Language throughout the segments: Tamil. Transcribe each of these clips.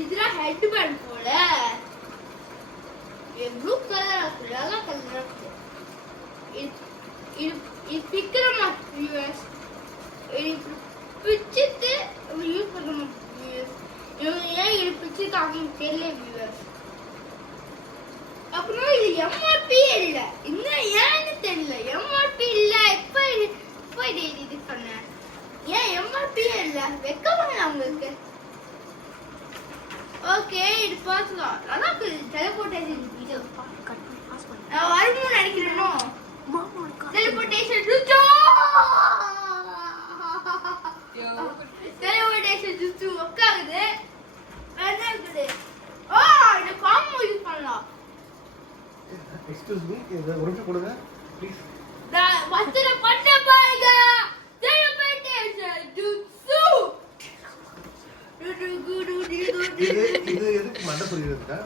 இதுதான் ஹெட் பேண்ட் போல. ப்ளூ கலர் நல்லா கலர் இருக்கு. இது பிக்கிறமா வியூவர்ஸ். இது பிச்சிட்டு யூஸ் பண்ணணும் வியூவர்ஸ். ஏன் இது பிச்சிட்டாங்கன்னு தெரியல வியூவர்ஸ். அப்புறம் இது எம்ஆர்பி இல்ல. இன்னும் ஏன்னு தெரியல. எம்ஆர்பி இல்ல. இப்ப இது சொன்னேன். ஏன் எம்ஆர்பி இல்ல? வெக்கமா உங்களுக்கு? ஓகே, இது பாத்துக்கலாம். நல்லா இருக்கு. டெலிபோர்டேஷன் வீடியோ கட் பண்ணி பாஸ் பண்ணு. நான் வரும்போது நினைக்கிறேனோ டெலிபோர்டேஷன் ஜுஜு. டெலிபோர்டேஷன் ஜுஜு உட்காருது. என்ன இருக்குது? இந்த காம்போ யூஸ் பண்ணலாம். எக்ஸ்கியூஸ் மீ, ஒரு நிமிஷம் கொடுங்க ப்ளீஸ். வஸ்திர பண்ண பாருங்க. டெலிபோர்டேஷன் ஜுஜு. இது எதுக்கு மண்டை புரியுதுக்கா?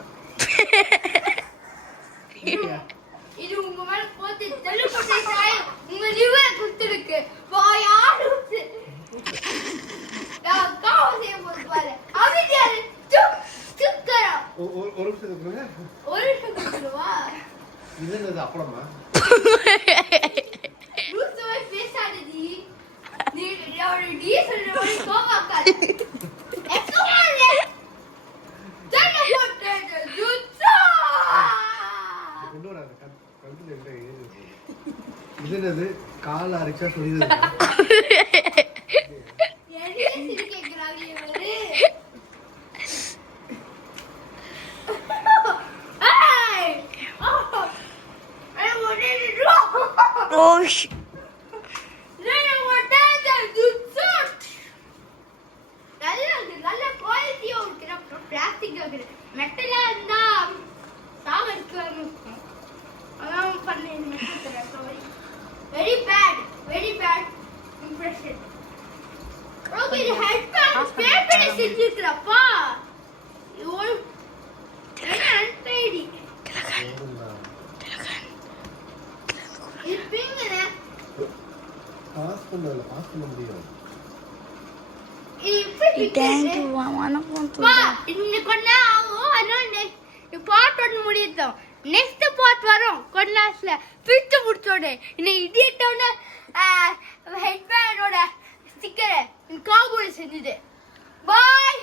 இது உங்க மேல போட்டு டெலிபோர்டேஷன் ஆயி உங்க லிவரை குத்திருக்கு. வாயாடு. காவசிய போது பாரு. அவிதியாரு சுக்கரா. ஒரு நிமிஷம் கொடுங்க. ஒரு நிமிஷம் கொடுவா. இது என்னது அப்பளமா? ரூஸ்வை பேசாதடி. நீ ஒரு டீசல் ஒரு கோவாக்காத. எக்கமாலே. டெலிபோர்டேஷன் ஜுஜு. கொண்டு வராங்க. கண்டுல எங்க ஏது? இது என்னது? கால் அரைச்சா சொல்லிடுது. என்ன கேக்குறாங்க இவரு? ஓஷ் நல்ல குவாலிட்டியா இருக்கிற பிளாஸ்டிக் இருக்குது. மெட்டலா இருந்தா சாவடிக்கலாம் இருக்கும். அதான் பண்ணேன். Very bad impression. ஓகே, இது ஹெட் பேண்ட் பேப்பர்ல செஞ்சிருக்கறப்பா. இது என்ன அன்டைடி. இது பிங்கனே. பாஸ் பண்ண முடியும். தேங்க் யூ வணக்கம் பா இன்னும் கொஞ்ச ஆகும். அதனால பார்ட் 1 முடியட்டும். நெக்ஸ்ட் பார்ட் வரும் கொஞ்ச நேரத்துல. பிடிச்சு முடிச்சோட இன்னும் இடியட்டோட ஹெட் பேண்டோட ஸ்டிக்கரை காபூல் செஞ்சது. பாய்.